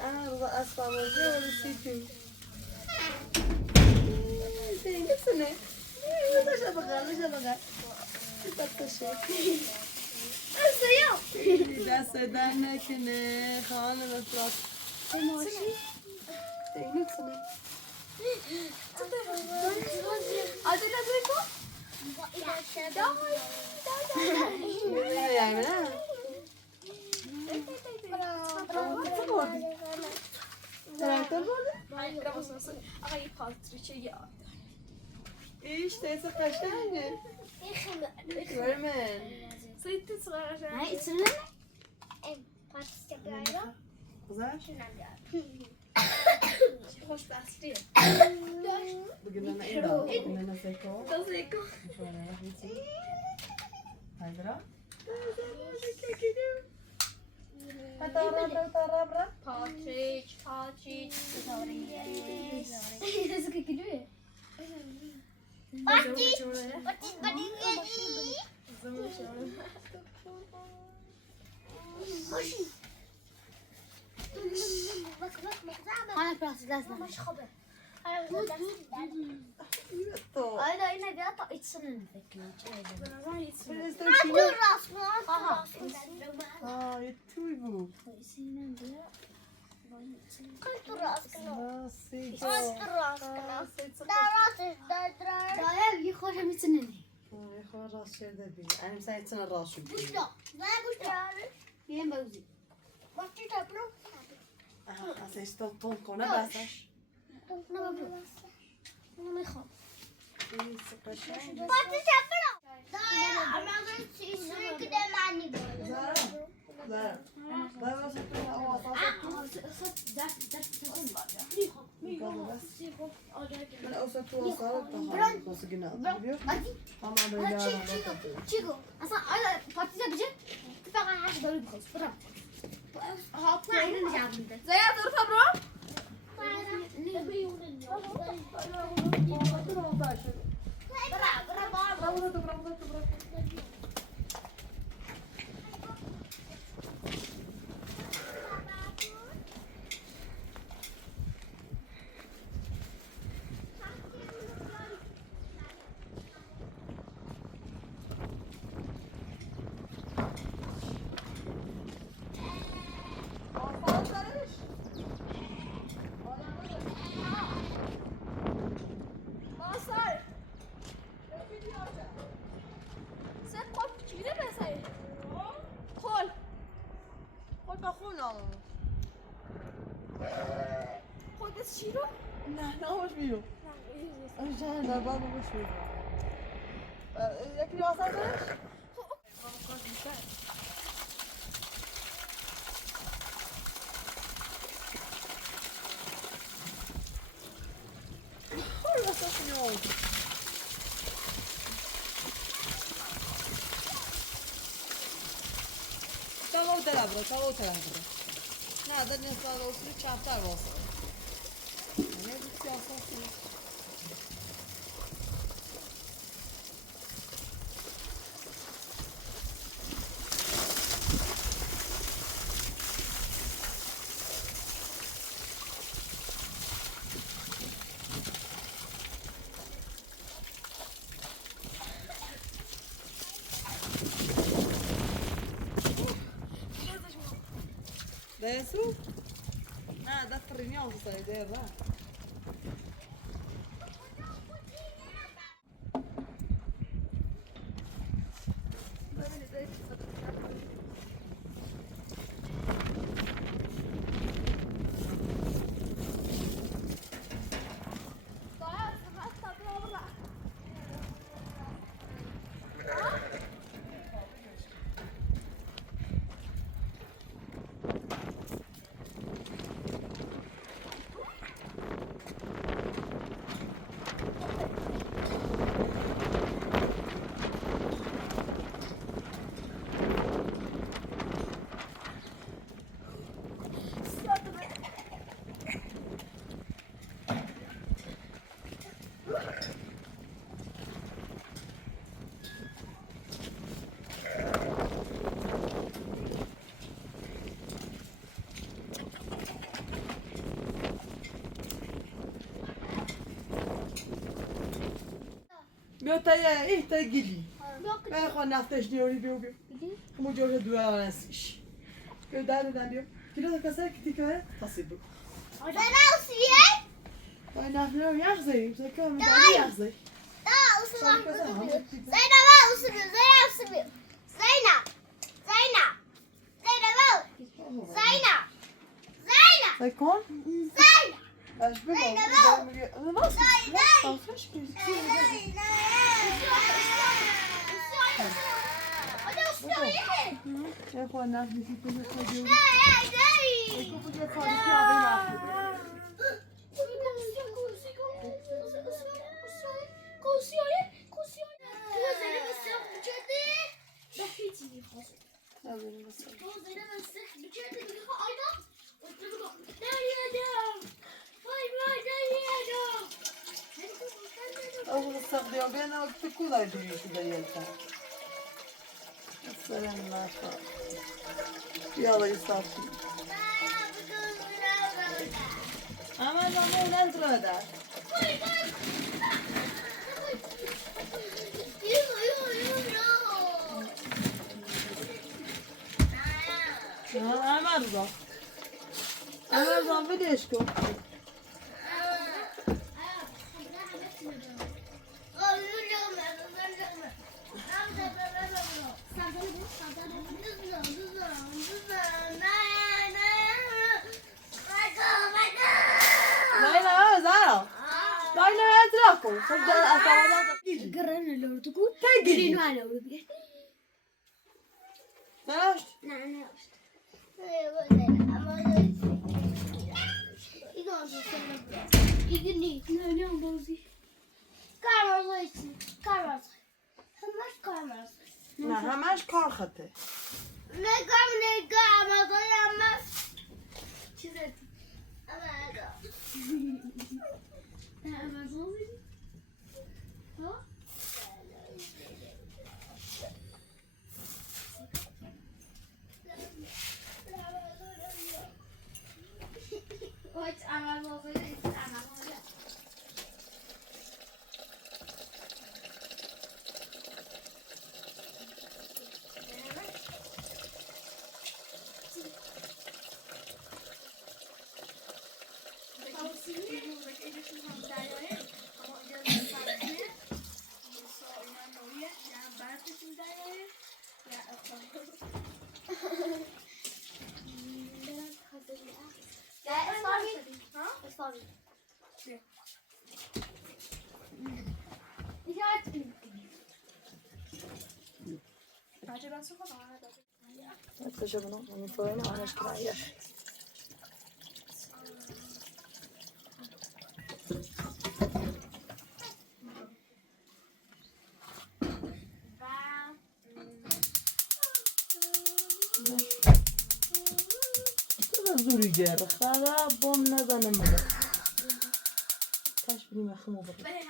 أنا رضا أسباب وجه ولا سيكي زين سنة ليش أبغى تتكشف دست دهنه کنه خانه بفراد ماشي زين سنة ايش تيسا قشنگه ورمن صيت صغيرة هاي اسمها پاتیستا گذاشت خوش بسته بگیرن اینا بگیرن سیکو تازیکو شوره هیچی هایدرا هتارا پاتریچ Isso que queria? أنا براس لازم مش خبر. أنا إنا بيعطى يتصلن فيك. اه يتوي بو كنت راسنا. سيكو دايم يخرج متسنن. يخرج راس شير دبي انا مسايت سنة الراس شو بوشلا لا بوشلا يم بوزي وقتي تبرو اساس طون كونا باساش ما ببرو ما يخاف قشنگ وقتي تبرو دايم أنا قلت يسوي كده معني لا لا ستو من اوسط وصلت تهاجم وسجنا بيو طبعا بيجا تشيكو اصلا انا بارتيزا بجد تفاقع حاجه دوري بخلص برا هاطلع عيني نجاب من ده زي هترفع برو در باب بشوی یکی واسطش خور واسطش نیوم تاو تر برو نه در نسال اوسری چاپتر واسه نه بیشتر واسه Adesso? Ah, da Trignoso stai vedendo, بیا تا تا گیلی من خواهد نفتش نیاری بیو بیو همون جوش دوه نسیش بیو دادم بیو کلا کسر که تیکه تصیب بگو زينة وسيان باید نفت نرم یخزه بسکه همون دادی یخزه لا وسيان زينة ما وسيان زينة وسيان زينة زينة زينة ما زينة زينة سکن زينة اش بگو ناس ناسش بیز یه خواهد نفت نیسی کنه خواهد یکو بگه خواهد پیاده نفت أول الصغير بينا وقت كل هاي شو ديالتها السلام عليكم يلا يصافي أما زمان أنت هذا أمرضى بديشكو Zayna Zara Zayna أدراكم خذ أصابات قررنا لو تقول تجي قولي أنا ولبي ماش نعم يقولي لا لا بوزي كاميرا كاميرا همش كاميرا نه همش کار خطه نگام همش چیزی اكتشفنا من فوقنا وانا اشترايا زوری جر خدا بوم نزنم بده کاش بریم خمو بده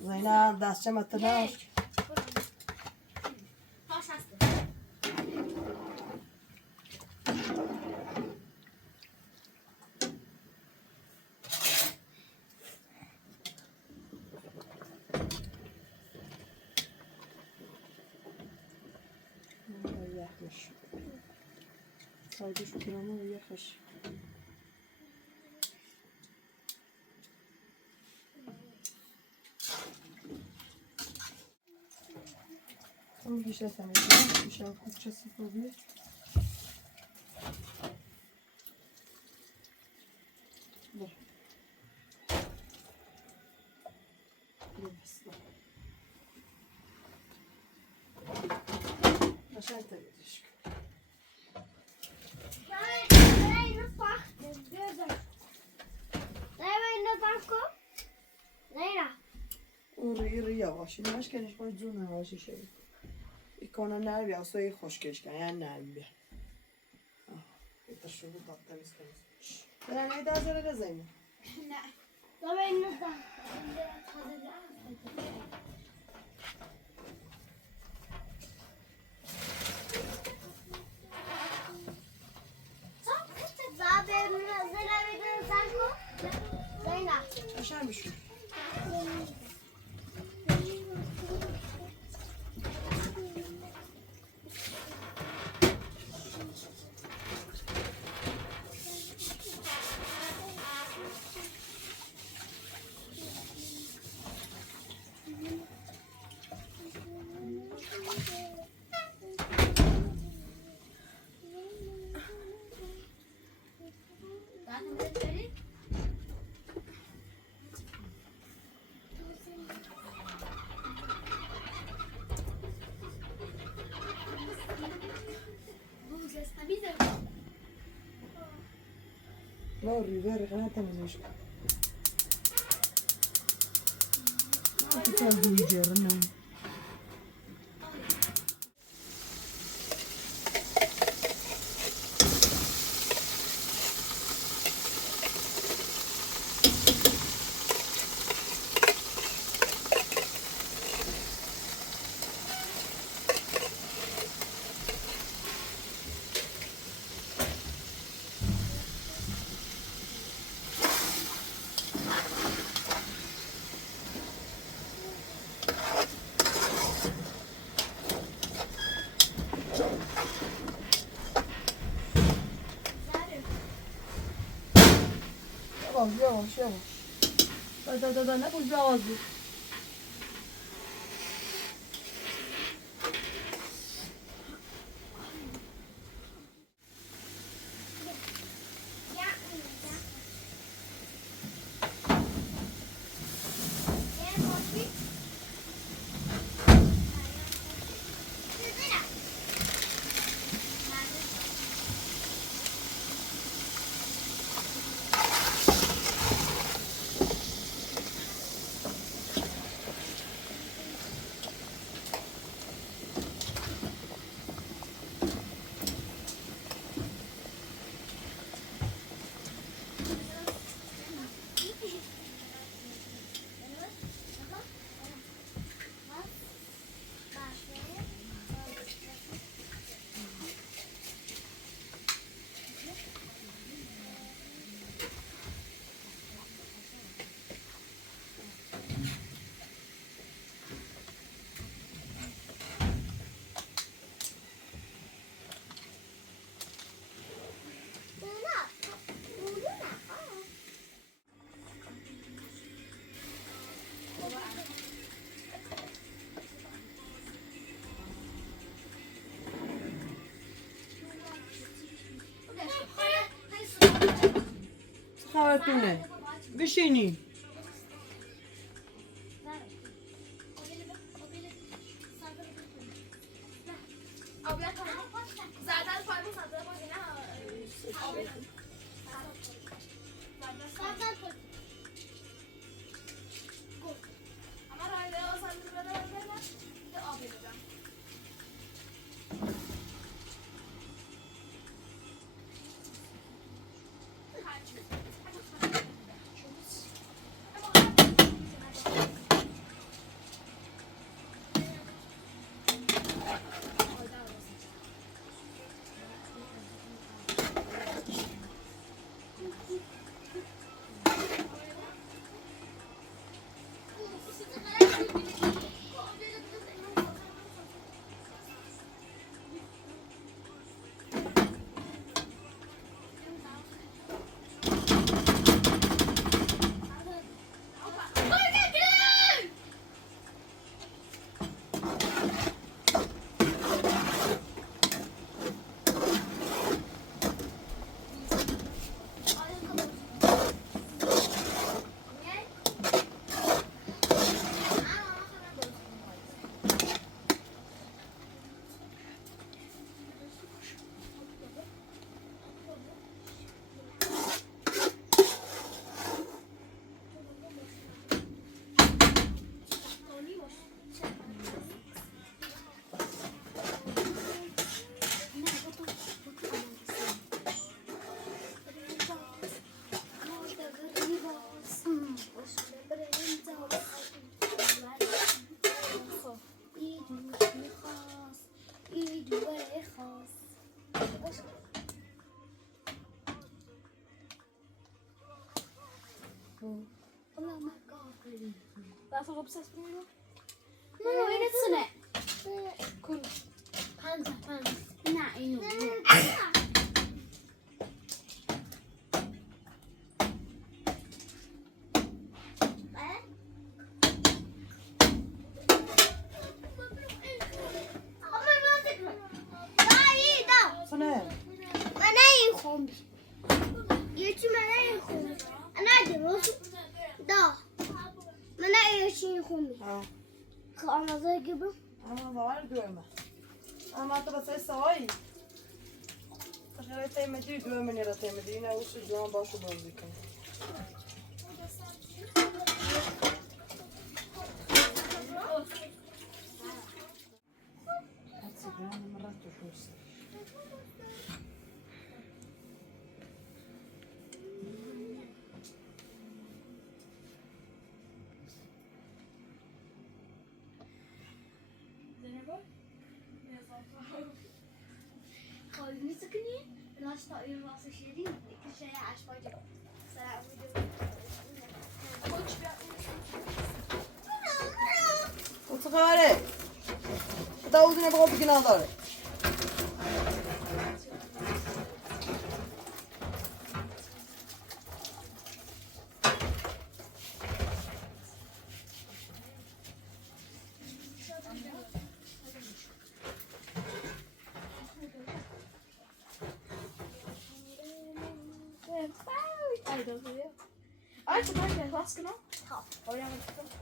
زينة دست ما تناش باش سایدش کنم و یه خش اون بیشه تمیزه بیشه خوب چسی خوبیه عشان تمديش ريا واشي ماش كانش باش زونه واشي شيء يكون النار يا صوي خوشكش كان يعني نار بيه يتشو بطاطا مسكين انا عيد ازرق زينه عشان بشوف لا الريفير انا تمزيش كتاب يجرنا يواش يواش دا نبوش بيعوضي خبرتونه بشینی لا تغب ساس منو منو وين السنة كله بانزا نعم إنه صنع مناي خمس يجي مناي خمس أنا درس ده مناي يجي خمس اه أنا زي جبل انا ضوار دوما انا ما تبى تسوي سواي عشان تاي مدري دوما نرى تاي مدينة وش جوان باشو بوزيكم مرات تشوش خالد مسكني لاش طاير راسه شديد كل شيء عاش فاجئ سلام وصغاري داودنا بغوا بقنا داري I don't know. I can make a flask now. Ja. Har jag inte fått?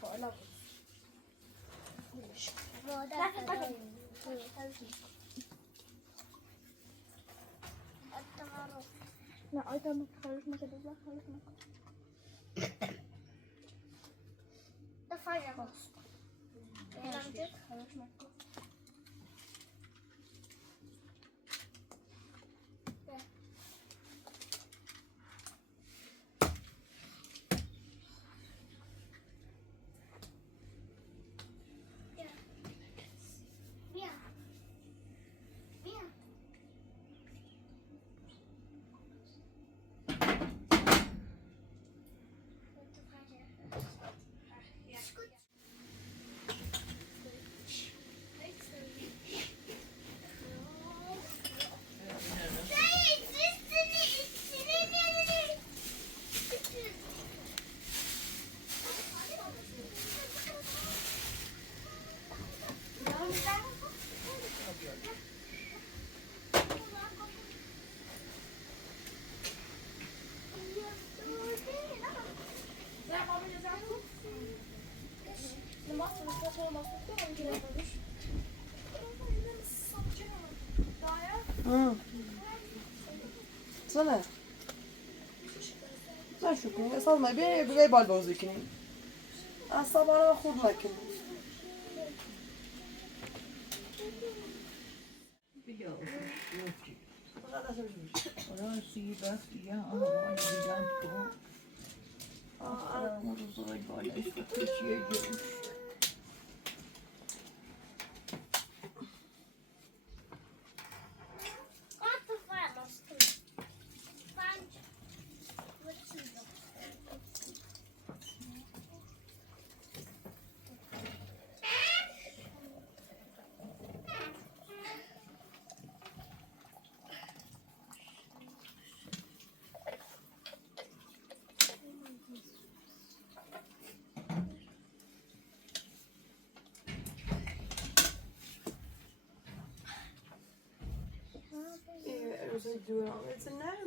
Har jag lagat? لا أيضا ما تخرج ما كده لا خلاص ما تفاجأ خلاص خلاص ما صنع لا شكرا صار بي بالبوزيكني أصلا أنا أخذ لكن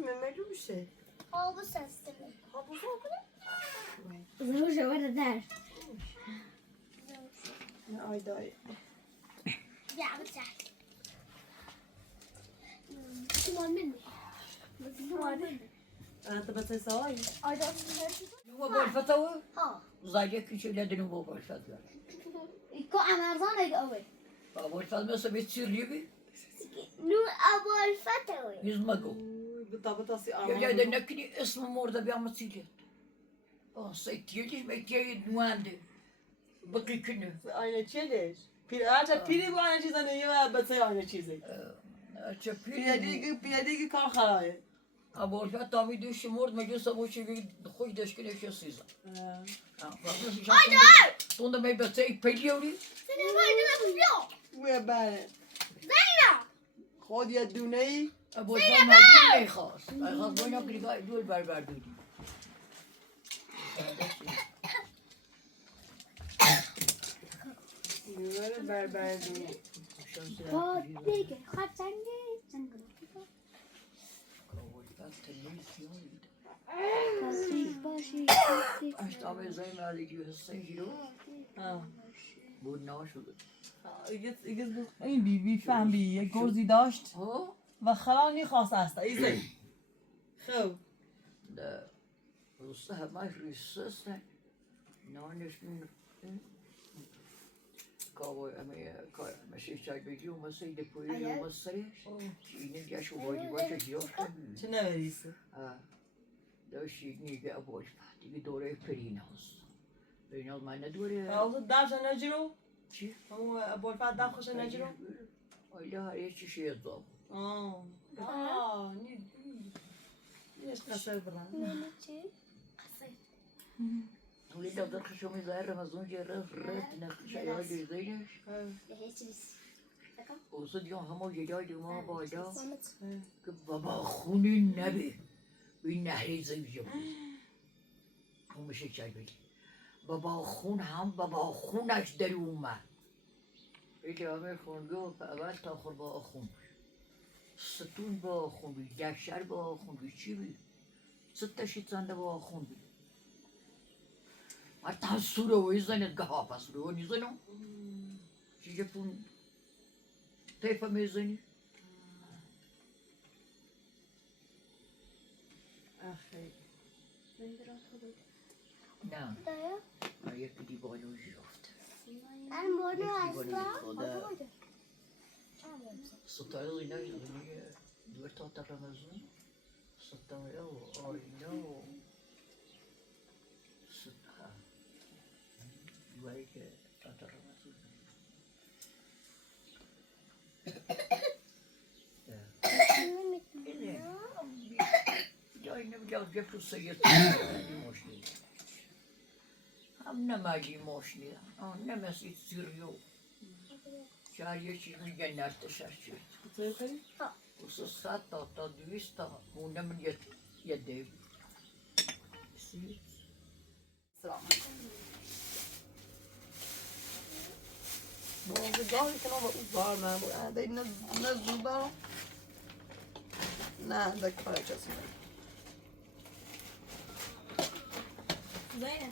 men meluche. Havuz sesleri. Havuz oldu Zor var der. ne? Ay day. Ya bıçak. Kim مني؟ أنت بتسوي. هو بالفتوى ها. زاجك شيلادن هو بالفتوى كو أمازون يقوي. بالفتوى مثلا بتصير يبي نو أبو الفتوي. يزمقو بتاسي يا ده نكني اسمه موردا بيعمل سيلي سيتيلي ما يتيجي نواندي بقي كنه Aynı çeliş. Piri bu aynı çizden ya betse aynı çizi. شبيه Piyadi kar kharayı. ابو الفتى میدوش مرد مجلس ابو چی خوش دشکنش سیزن toen de mee bij twee periode. وی بله خود یه دونه ای ابو الفتى ما میخواست خواست باید کلیگاه دول بر دودی میبره بربردونه دیگه خرچنگی زنگل باشی اشتابه زای مالیگی هستن جیرو بود ناشده این بیبی فهمی یک گرزی داشت ها و خلا نیخواست است ایزی خب ده روسته همه ریسسته نانشون کاوی همه چای بگی و مسیح دپویی و مسیح اینه گشو بایی باشه جیاش چه نوریسه داشتی نیگه ابوش دیگه دوره پریناز پریناز من ندوره اوضا دمش نجرو چی؟ همون ابوالفت دم خوش نجرو آیا هر چی شید دام نیش قصر برن چی؟ ولی دفتر خشمی زهر رمزون جه رفت نقشه های دیزینش اوسط یا همه جدای دیما بادا که بابا خونی نبی بی نهری زیجه بود اون میشه چای بگی بابا خون هم بابا خونش در اومد یکی همه خونگه و اول تا خور با خون ستون با خون بی دکشر با خون بی چی بی ستشی زنده با خون بی حتی سوره و ایزنید گه ها پس سوره و نیزنو چیجه پون تیفه میزنی آخی نه یکی دیوانو جرفت من بانو خدا ستاره اینا دور تا تا رمزون ستاره و آینا و ستاره دوری که تا تا رمزون اینه جایی نمیدونم جفت سید ماشنی هم نماجی ماشنی هم نمسی سیریو شاید یه چیز میگه نرتشش شد تو کنی؟ خصوص 100 تا 200 تا مونده من یه دیو سلام بازگاهی که ما با او بار نبود ده نه زوبا نه ده کاره کسی زینه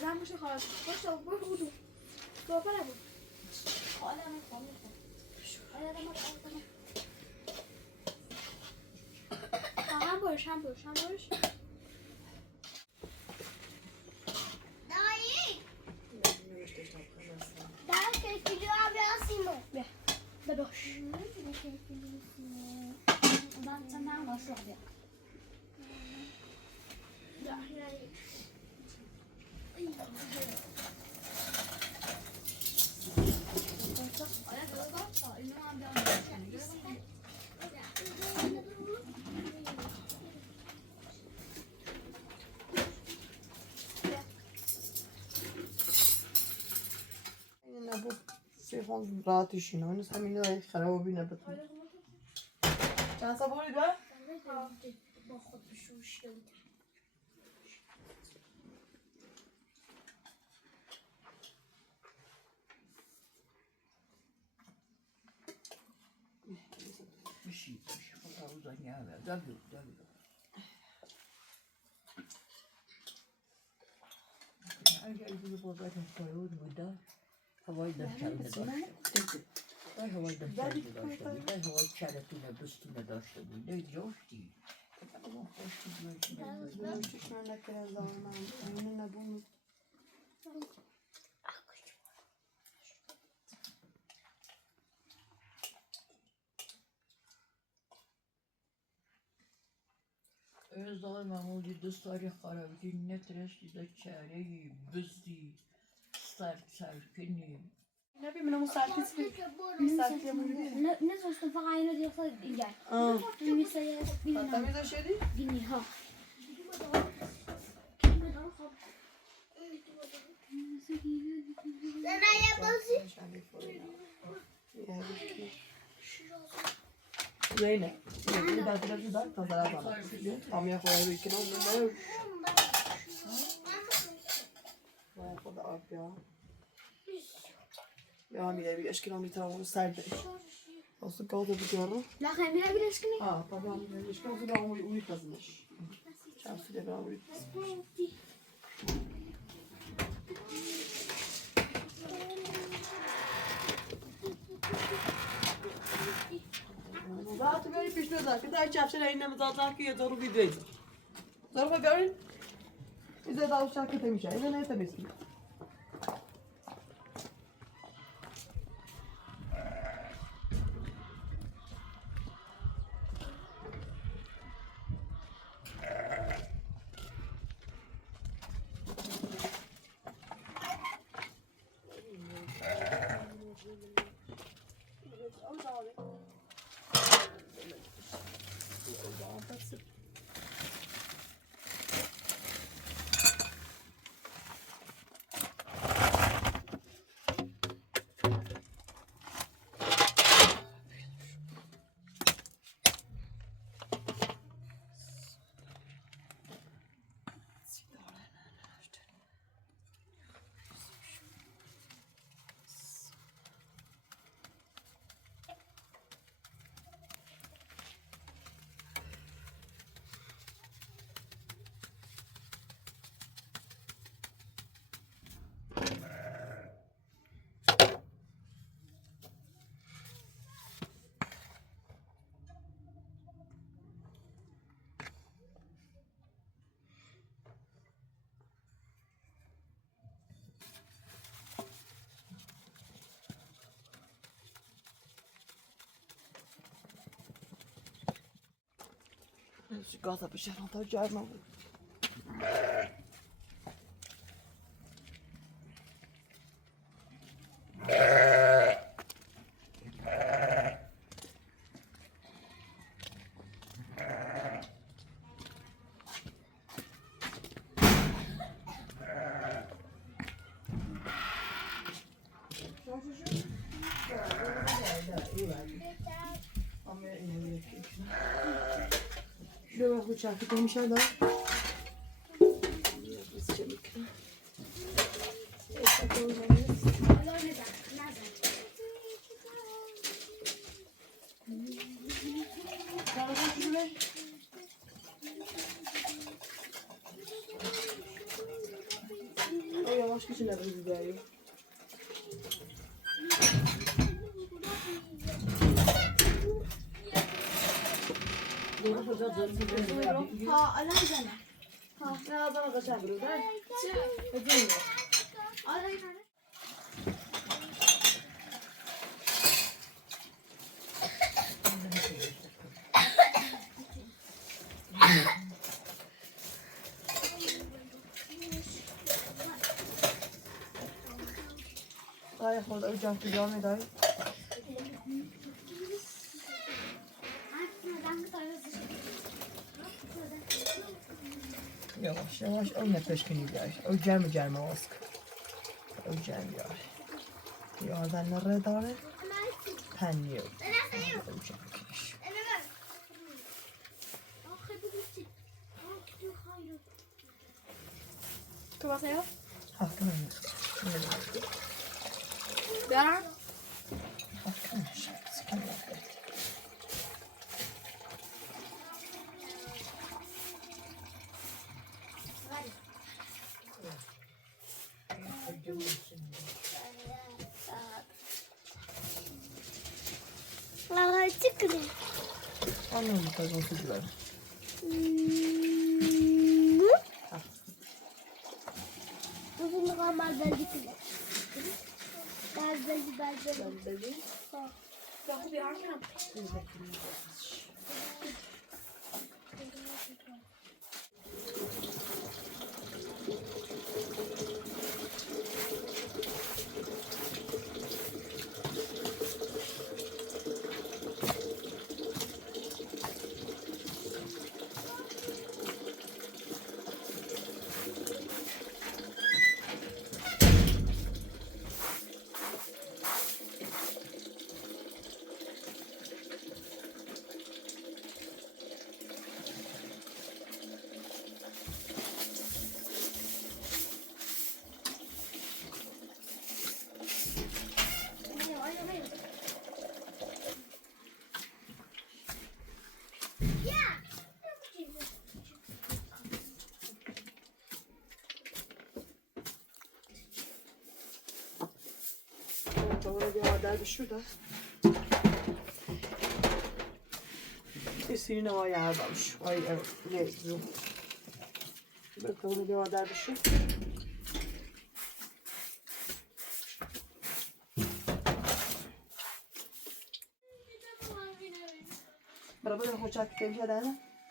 زن بشو خلاص بشو بودو تو برو حالا من هم باش دایی که کلیو بیاسیمو بیا باش ben senden başlayayım. Ya hayır. نه بود سیخون راحتشین و اینو همین رو خرابی نبتون چند سا برید با؟ با خود بشوش دارید میشی خدا روزا نیامه دلو اگر دیگه بازار کارود بوده هوای دفتر نداشته هوای دفتر نداشته بود هوای چرتونه بستونه داشته بود جاشتی چشم نکره زمان اینو نبود ازدای معمولی دستاری خرابی نترش دیده چهره بزدی سرکنی نبي من مو ساعتين ساعتين مولدين نفس مصطفى عينه دي يقصد إنجاز اه مثلا تعمل شيء دي جنيه ها مش عارف يا بكي زينة إذا تلبس ده تزرع بنا هم ياخذوا يمكن هم ما ياخذ أربعة يا عمي أبي أشكالهم يتراوحوا سردة أصل قاعدة بجرة لا خلينا بلاش كني طبعا أشكالهم ده هم ويكزمش مش عارف ليه بقى ويكزمش ذات بيري فيش ذا كده أشوف شيء إنه مزاجك يدور في بيت ضربة بيري إذا داو شاكة تمشي إذا لا تمشي قاطع بالشهر ترجع موجود شو باخد شاكة مش هذا بس جميك yavaş geçinler güzel. ها أنا زنا Ne adama kaçar biraz ha? أنا Ay orada ocak devam eder. Yavaş yavaş ölme peşkini gel. Öcer mi gelme vask. Öcer yar. Yardan nereye dare? Penyo. Öcer keş. كم سنة؟ Hakkını mı? بيعرف؟ Hakkını mı? Sıkın yaptı. لا تكره. Anladım tabii çocuklar. بظن غامض بلدي كله. بلدي. باخذ بيعرف. Orada bir derdi şurada. Seni var yardamış. Ay evet. Gezdim. Bakalım bir derdi şu. برابر هو چای که میشه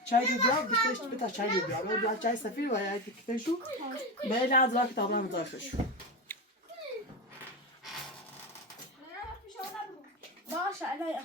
چای بیا بیشترش بتا چای بیا رو بیا چای سفیر و یا که شو به لحظه وقت تمام متوقفش باشه عليا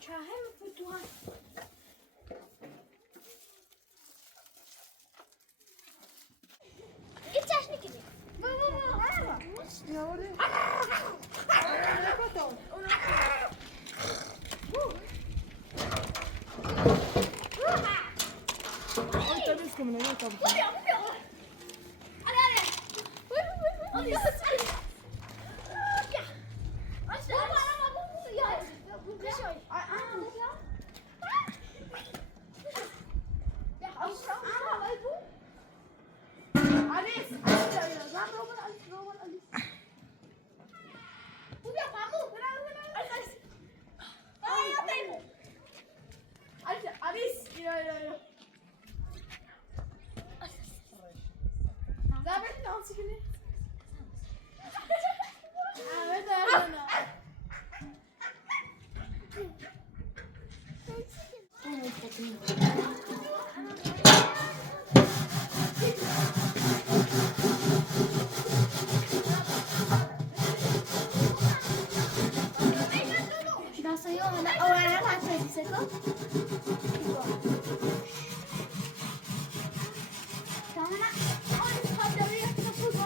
شاهين فتوها انت عشان كده Ya oraya. Ay tabii istemine ne tabii. Hey, Ora la pensa. Tamam. Hadi hadi yapalım.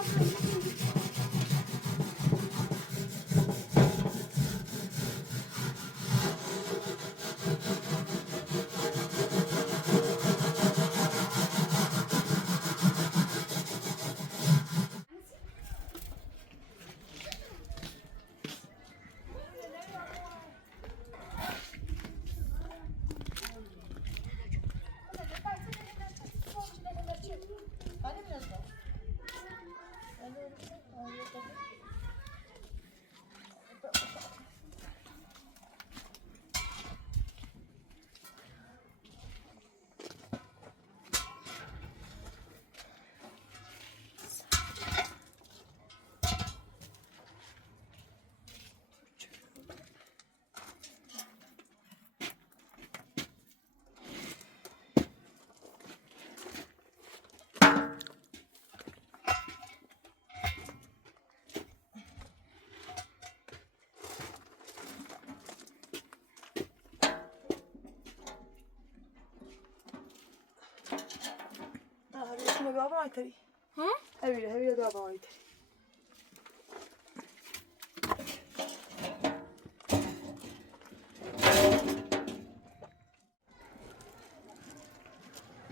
هبي بابا ما تري ها؟ هبي بابا ما تري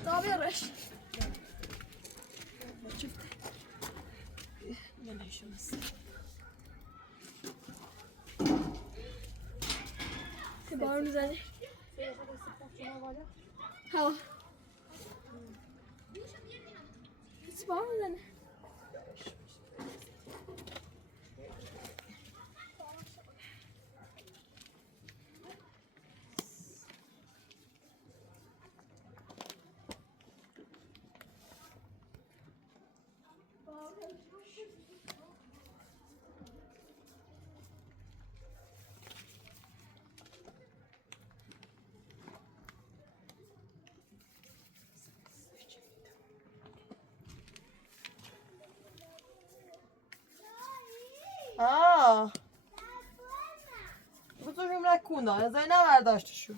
Tabii شفت من شمس Kibar güzel. Ha. Kibar güzel. بزرگم نکنه از این نبرداشت شو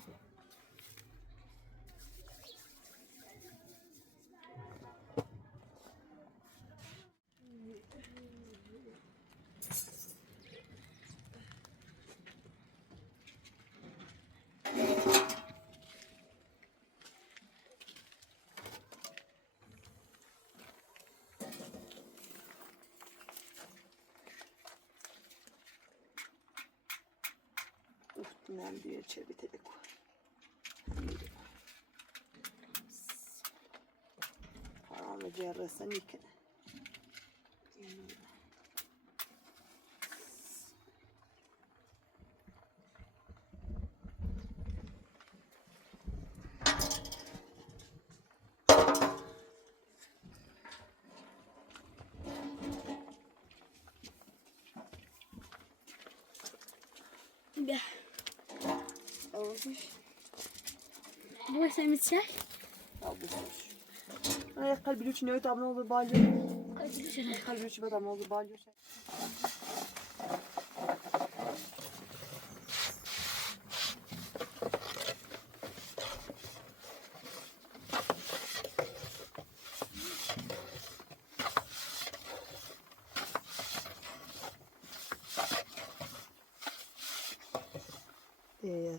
من دیگه چه بیته بکن حرام جرسه میکنه Bia. آوردیش Bu semizler. آوردیش أنا قلبي لوش نويت عم نوض بالي قلبي لوش بدأ نوض بالي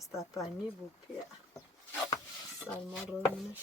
sta panni buppia salmo rovinas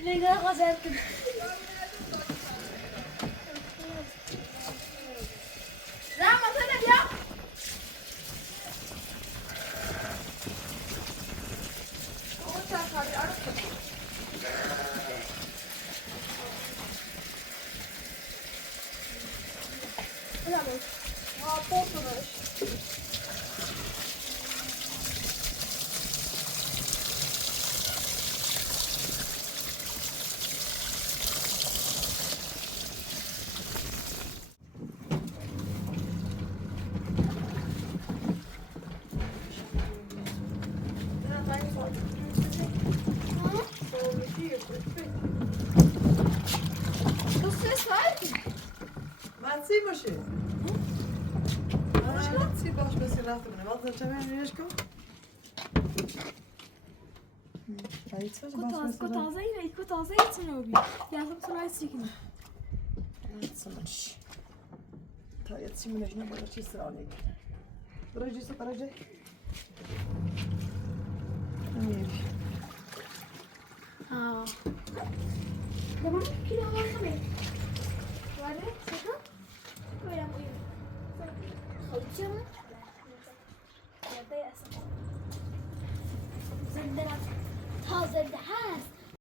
Çileğe kazandım. Rahmet öyle ya. Bu ses var ki. معتسی باشه معتسی باش بسی رفته بونه وقت چه می‌بینیش کن رایت باش باش بسی taze yine ilk taze yetmiyor bir. Yardım sonra çekin. رفته تا یه چی منش نبوده چی سرانی برای سو برای امیر Ha. Tamam kilo var mı? Var mı? Sakın. Böyle koyayım. Koyacağım mı? Ya da yasın. Zinde bak. Taze de.